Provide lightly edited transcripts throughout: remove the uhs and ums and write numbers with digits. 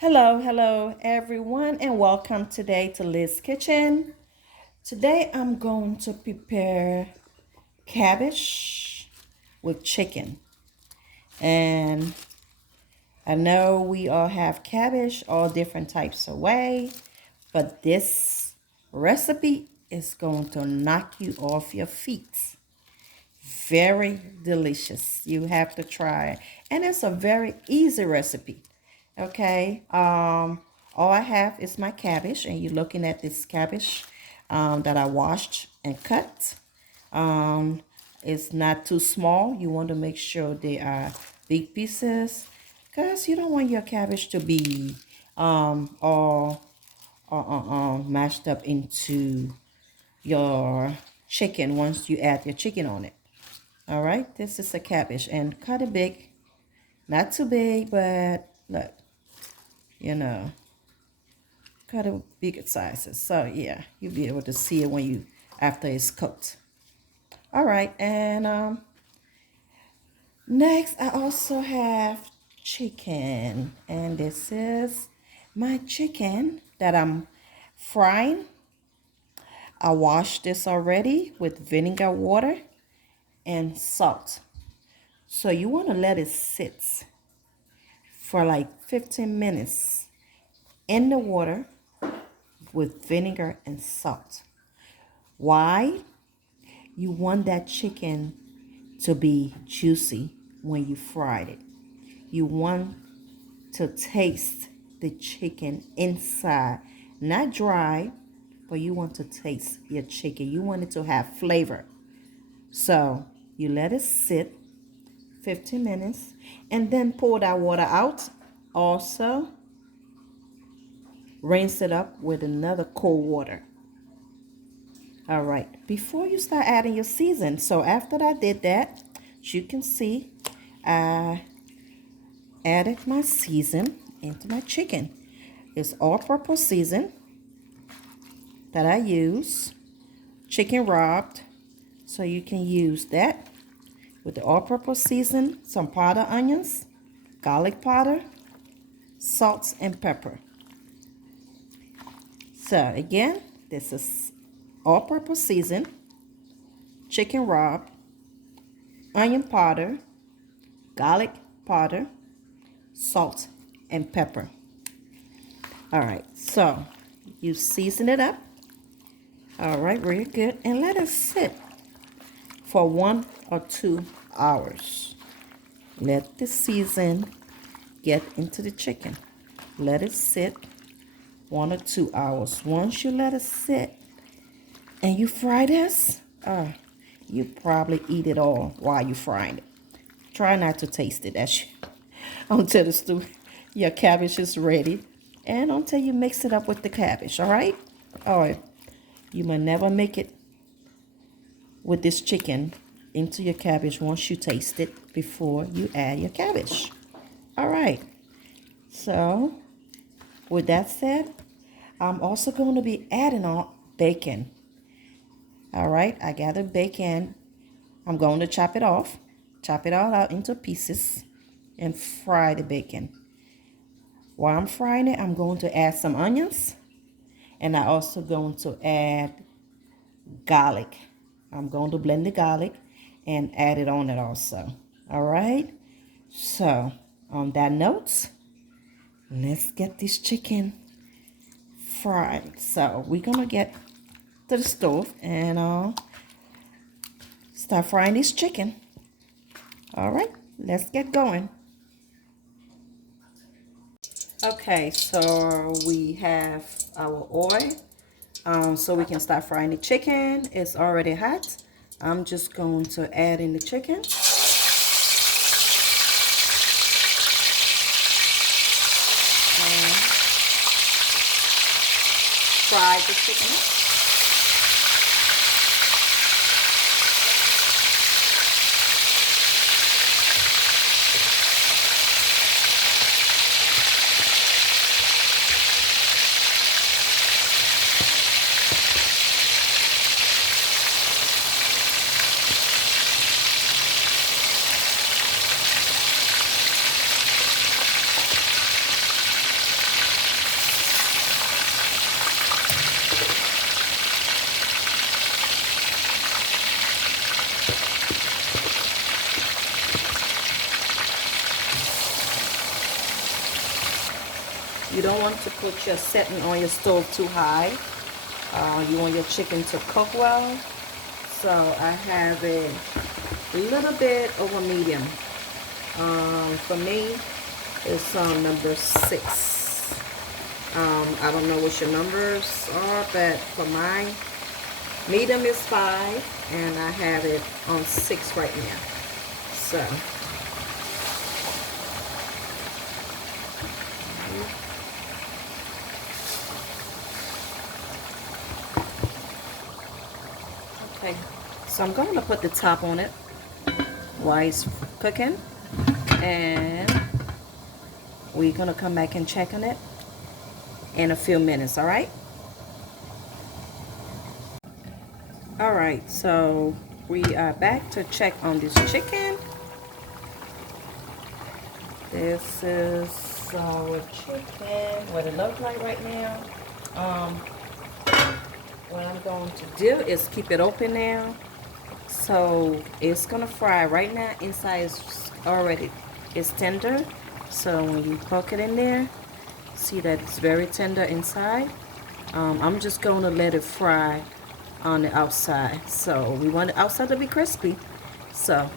Hello everyone, and welcome today to Liz's Kitchen. Today I'm going to prepare cabbage with chicken. And I know we all have cabbage all different types of way, but this recipe is going to knock you off your feet. Very delicious. You have to try it. And it's a very easy recipe. Okay. All I have is my cabbage, and you're looking at this cabbage that I washed and cut. Um, it's not too small. You want to make sure they are big pieces because you don't want your cabbage to be all mashed up into your chicken once you add your chicken on it. All right, this is a cabbage and cut it big, not too big, but look, you know, cut it bigger sizes. So yeah, you'll be able to see it when you after it's cooked. All right, and next I also have chicken, and this is my chicken that I'm frying. I washed this already with vinegar, water, and salt. So you want to let it sit for like 15 minutes in the water with vinegar and salt. Why? You want that chicken to be juicy when you fried it. You want to taste the chicken inside, not dry, but you want to taste your chicken. You want it to have flavor. So you let it sit 15 minutes and then pour that water out. Also, rinse it up with another cold water. All right, before you start adding your season. So after I did that, as you can see, I added my season into my chicken. It's all-purpose season that I use, chicken rubbed, so you can use that with the all-purpose season, some powdered onions, garlic powder, salt, and pepper. So again, this is all-purpose season, chicken rubbed, onion powder, garlic powder, salt, and pepper. All right, so you season it up. All right, really good, and let it sit for 1 or 2 hours. Let the season get into the chicken. Let it sit 1 or 2 hours. Once you let it sit and you fry this, you probably eat it all while you're frying it. Try not to taste it until your cabbage is ready, and until you mix it up with the cabbage. All right, you may never make it with this chicken into your cabbage once you taste it before you add your cabbage. All right, so with that said, I'm also going to be adding on bacon. All right, I gathered bacon. I'm going to chop it all out into pieces and fry the bacon. While I'm frying it, I'm going to add some onions, and I'm also going to add garlic. I'm going to blend the garlic and add it on it also. All right, so on that note, let's get this chicken fried. So we're gonna get to the stove and start frying this chicken. All right, let's get going. Okay, so we have our oil, so we can start frying the chicken. It's already hot. I'm just going to add in the chicken. And fry the chicken. You don't want to put your setting on your stove too high. You want your chicken to cook well. So I have it a little bit over medium. For me, it's number 6. I don't know what your numbers are, but for mine, medium is 5, and I have it on 6 right now. So okay, so I'm going to put the top on it while it's cooking, and we're going to come back and check on it in a few minutes. All right, so we are back to check on this chicken. This is our chicken, what it looks like right now. What I'm going to do is keep it open now. So it's gonna fry right now. Inside is already tender. So when you poke it in there, see that it's very tender inside. I'm just gonna let it fry on the outside. So we want the outside to be crispy. So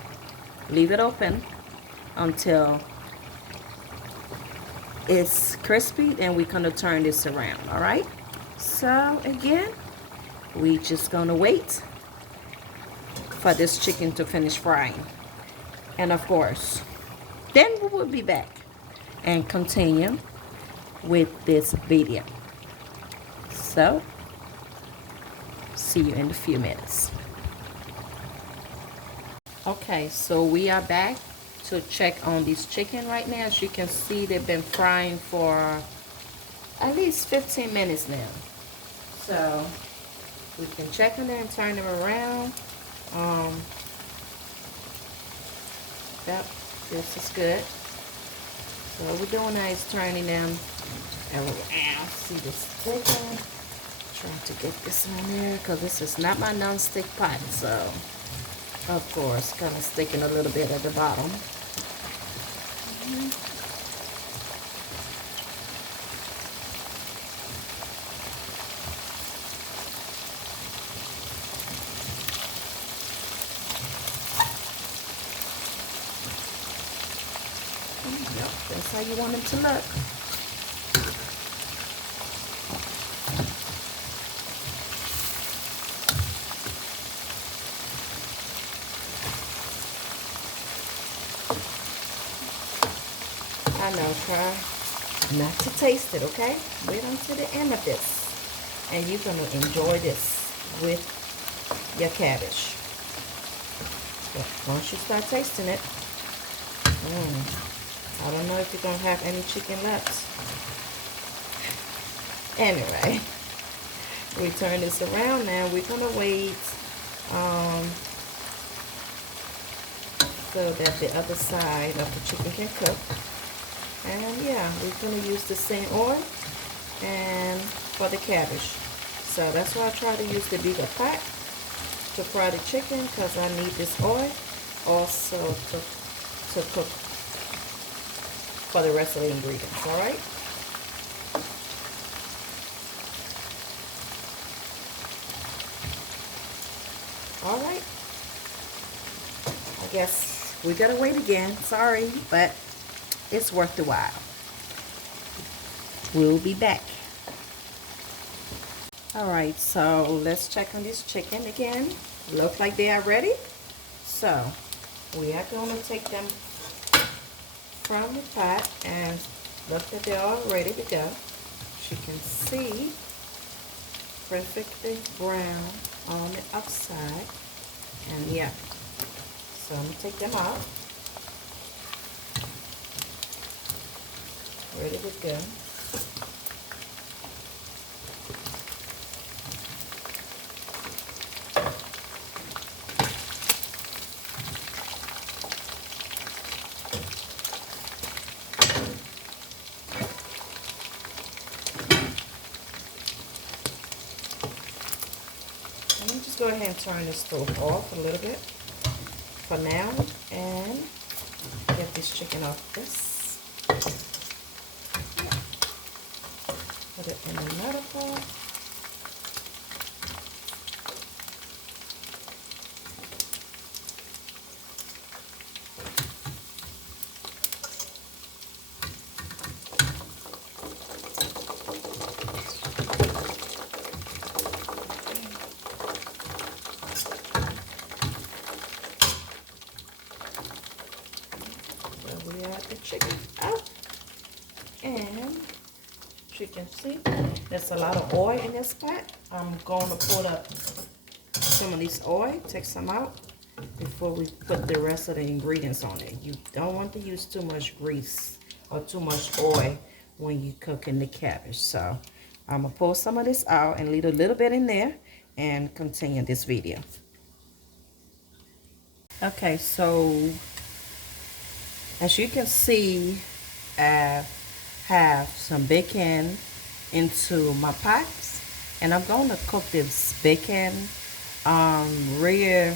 leave it open until it's crispy, and we're gonna turn this around. All right, so again, we just gonna wait for this chicken to finish frying, and of course then we will be back and continue with this video. So see you in a few minutes. Okay, so we are back to check on this chicken right now. As you can see, they've been frying for at least 15 minutes now. So we can check on them and turn them around. Yep, this is good. So what we're doing now is turning them around. See this chicken? Trying to get this on there because this is not my non-stick pot. So of course, kind of sticking a little bit at the bottom. Yep, that's how you want them to look. I know, try not to taste it, okay? Wait until the end of this, and you're going to enjoy this with your cabbage. But once you start tasting it, I don't know if you're going to have any chicken left. Anyway, we turn this around now. We're going to wait so that the other side of the chicken can cook. And yeah, we're going to use the same oil and for the cabbage. So that's why I try to use the bigger pot to fry the chicken, because I need this oil also to cook for the rest of the ingredients. All right. All right. I guess we gotta wait again. Sorry, but it's worth the while. We'll be back. All right, so let's check on this chicken again. Look like they are ready. So we are going to take them from the pot and look that they're all ready to go. As you can see, perfectly brown on the outside. And yeah, so I'm going to take them out. Ready to go. Let me just go ahead and turn the stove off a little bit for now and get this chicken off this. Put it in another bowl. So we add the chicken out, and you can see there's a lot of oil in this pot. I'm going to put up some of this oil, take some out before we put the rest of the ingredients on it. You don't want to use too much grease or too much oil when you're cooking the cabbage. So I'm gonna pull some of this out and leave a little bit in there and continue this video. Okay, so as you can see, I have some bacon into my pots, and I'm going to cook this bacon really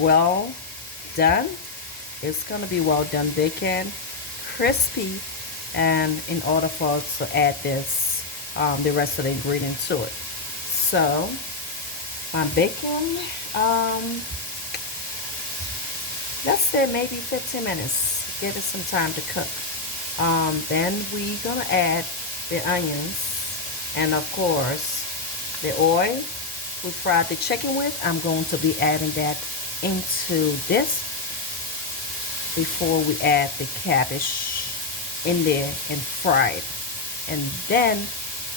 well done. It's going to be well done bacon, crispy, and in order for us to add this the rest of the ingredient to it. So my bacon, let's say maybe 15 minutes. Give it some time to cook. Then we're gonna add the onions and of course the oil we fried the chicken with. I'm going to be adding that into this before we add the cabbage in there and fry it, and then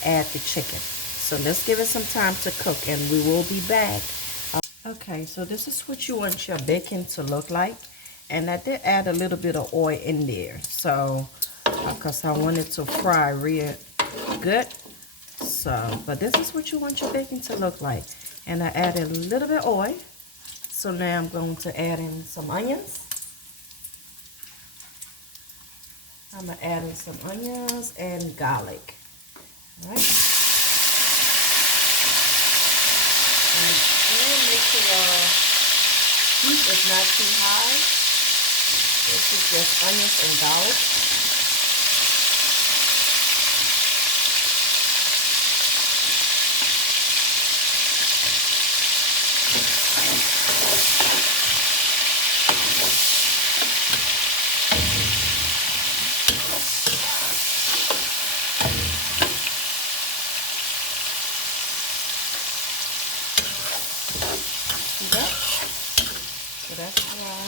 add the chicken. So let's give it some time to cook, and we will be back. Okay, so this is what you want your bacon to look like, and I did add a little bit of oil in there, so because I want it to fry real good. So, but this is what you want your bacon to look like, and I added a little bit of oil. So now I'm going to add in some onions. I'm gonna add in some onions and garlic. All right. And make sure your heat is not too high. This is just onions and garlic. So that's why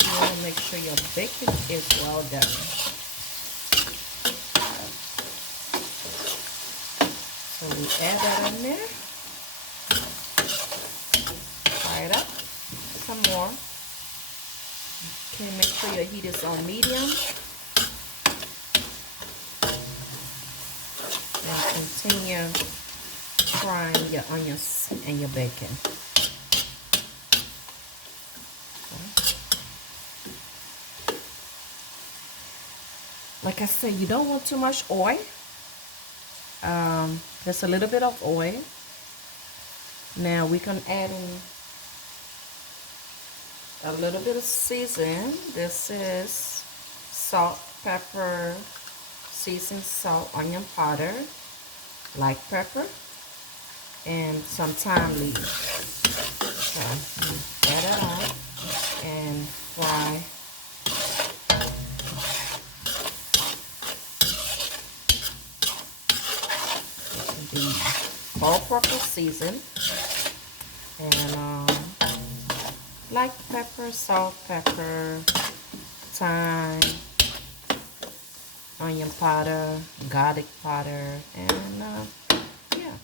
you want to make sure your bacon is well done. So we add that in there. Fry it up some more. Okay, make sure your heat is on medium. And continue frying your onions and your bacon. Like I said, you don't want too much oil. Just a little bit of oil. Now we can add in a little bit of season. This is salt, pepper, seasoned salt, onion powder, black pepper, and some thyme leaves. So add it on and fry. All-purpose season, and black pepper, salt, pepper, thyme, onion powder, garlic powder, and yeah.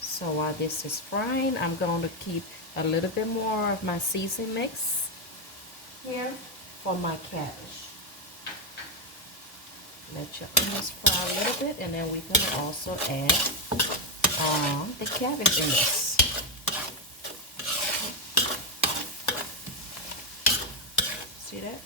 So while this is frying, I'm going to keep a little bit more of my seasoning mix here for my cabbage. Let your onions fry a little bit, and then we're going to also add the cabbage in this. See that?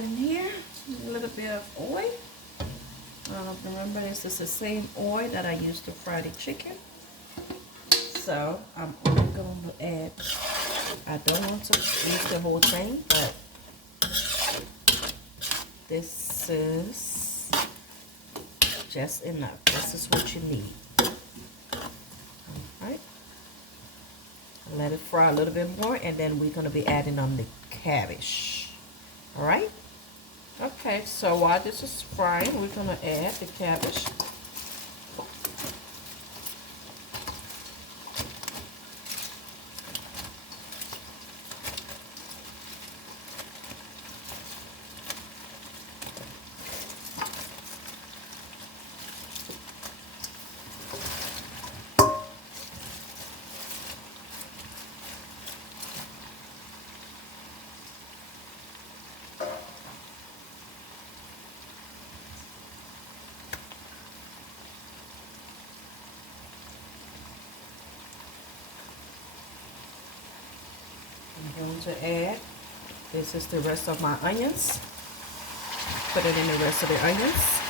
add in here a little bit of oil. Remember, this is the same oil that I used to fry the chicken. So I'm only going to add, I don't want to use the whole thing, but this is just enough. This is what you need. Alright. Let it fry a little bit more, and then we're going to be adding on the cabbage. Alright. Okay, so while this is frying, we're going to add the cabbage. I'm going to add, this is the rest of my onions. Put it in the rest of the onions.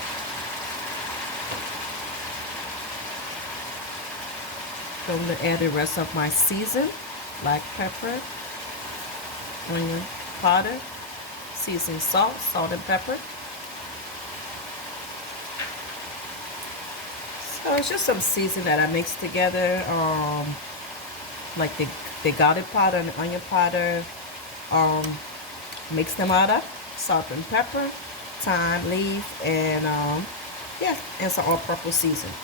Going to add the rest of my season, black pepper, onion powder, seasoned salt, salt and pepper. So it's just some seasoning that I mixed together, like the garlic powder and the onion powder, mix them out up, salt and pepper, thyme leaf, and yeah, and some all-purpose seasoning.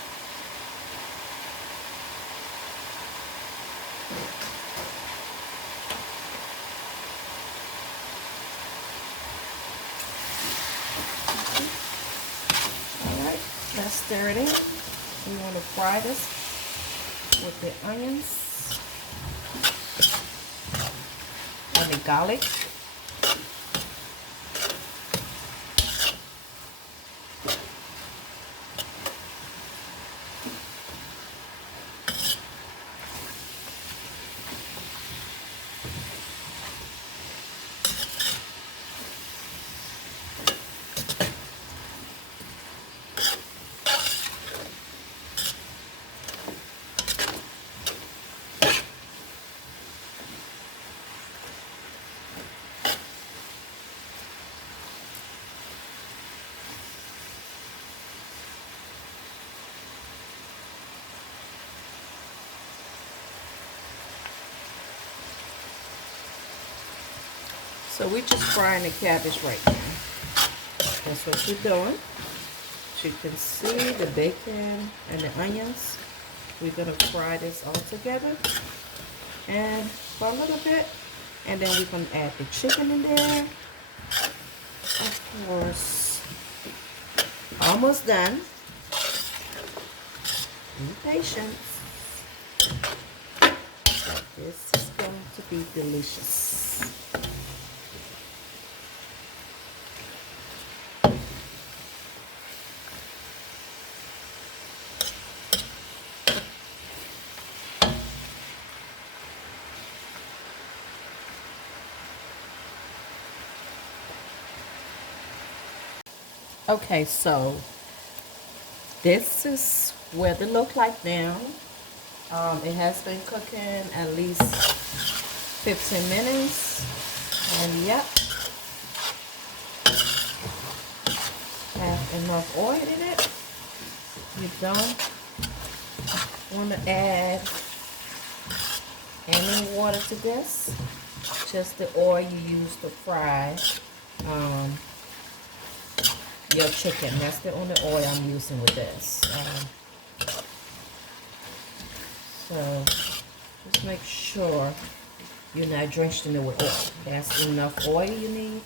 All right, let's stir it in. We want to fry this with the onions and the garlic. So we're just frying the cabbage right now. That's what we're doing. As you can see, the bacon and the onions. We're going to fry this all together and for a little bit. And then we're going to add the chicken in there. Of course. Almost done. Be patient. This is going to be delicious. Okay, so this is what it looks like now. It has been cooking at least 15 minutes, and yep, have enough oil in it. You don't want to add any water to this, just the oil you use to fry your chicken. That's the only oil I'm using with this. So just make sure you're not drenched in it with oil. That's enough oil you need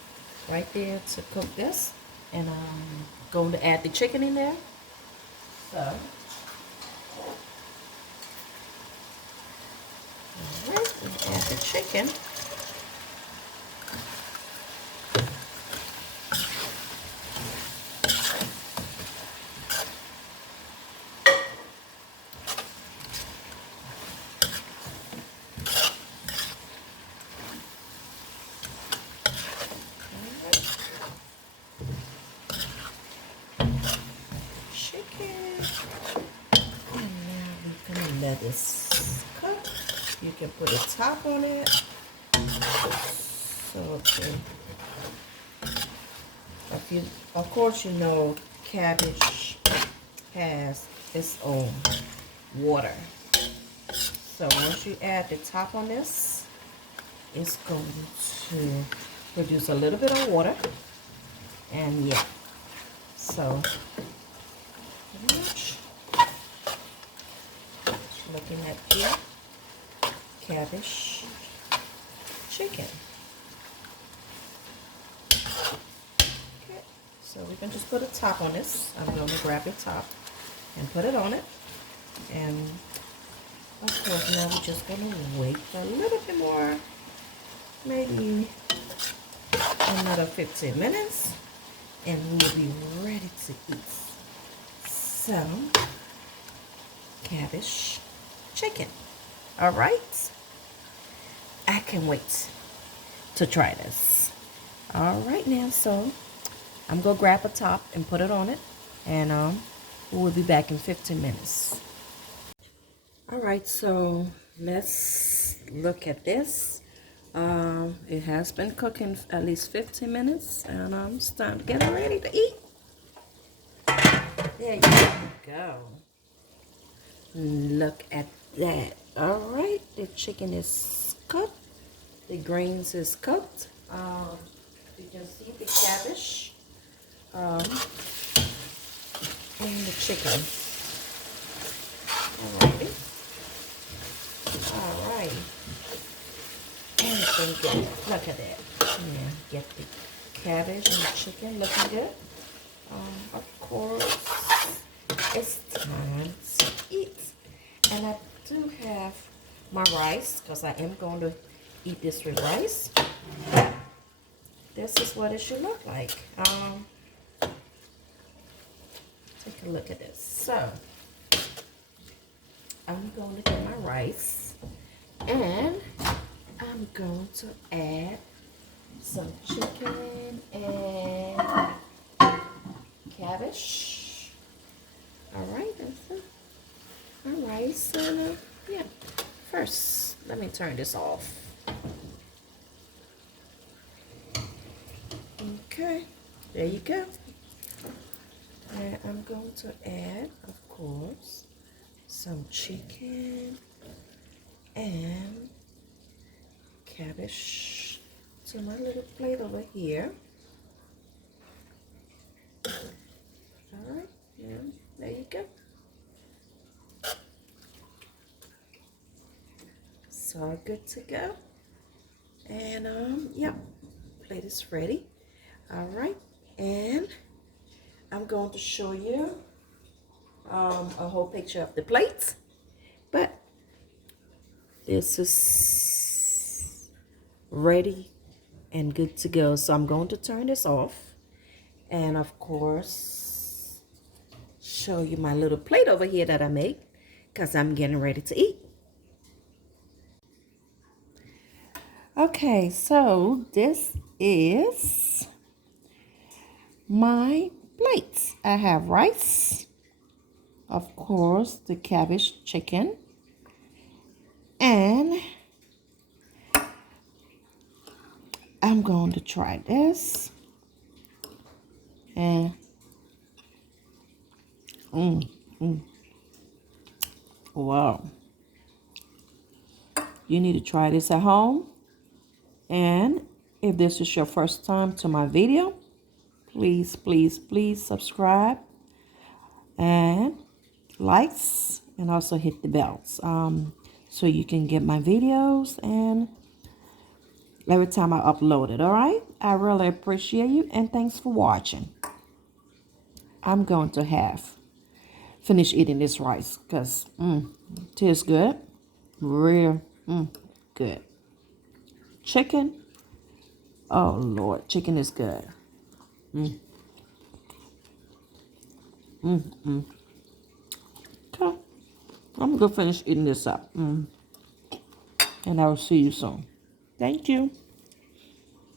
right there to cook this. And I'm going to add the chicken in there. So, alright, add the chicken. You can put a top on it. So, okay. Of course, you know, cabbage has its own water. So once you add the top on this, it's going to produce a little bit of water. And yeah, so pretty much looking at here, cabbage chicken. Okay, so we can just put a top on this. I'm going to grab the top and put it on it. And of course, now we're just going to wait for a little bit more, maybe another 15 minutes, and we'll be ready to eat some cabbage chicken. All right? I can wait to try this. All right now, so I'm going to grab a top and put it on it, and we'll be back in 15 minutes. All right, so let's look at this. It has been cooking at least 15 minutes, and it's time to get ready to eat. There you go. Look at that. All right, the chicken is cooked. The greens is cooked. You can see the cabbage and the chicken. Alrighty. All right. Anything good. Look at that. Yeah, get the cabbage and the chicken looking good. Of course, it's time to eat. And I do have my rice, because I am going to eat this with rice. This is what it should look like. Take a look at this. So, I'm going to get my rice, and I'm going to add some chicken and cabbage. All right, that's it. My rice, and yeah. First, let me turn this off. Okay, there you go. And I'm going to add, of course, some chicken and cabbage to my little plate over here. All right, yeah, there you go. So good to go. And yep, plate is ready. All right, and I'm going to show you a whole picture of the plate, but this is ready and good to go. So I'm going to turn this off, and of course show you my little plate over here that I made, because I'm getting ready to eat. Okay, so this is my plates. I have rice, of course, the cabbage chicken, and I'm going to try this. And wow, you need to try this at home. And if this is your first time to my video, please, please, please subscribe and likes, and also hit the bells so you can get my videos and every time I upload it. All right, I really appreciate you, and thanks for watching. I'm going to finish eating this rice, because it tastes good, real good. Chicken, oh Lord, chicken is good. Okay, I'm gonna finish eating this up, and I will see you soon. Thank you.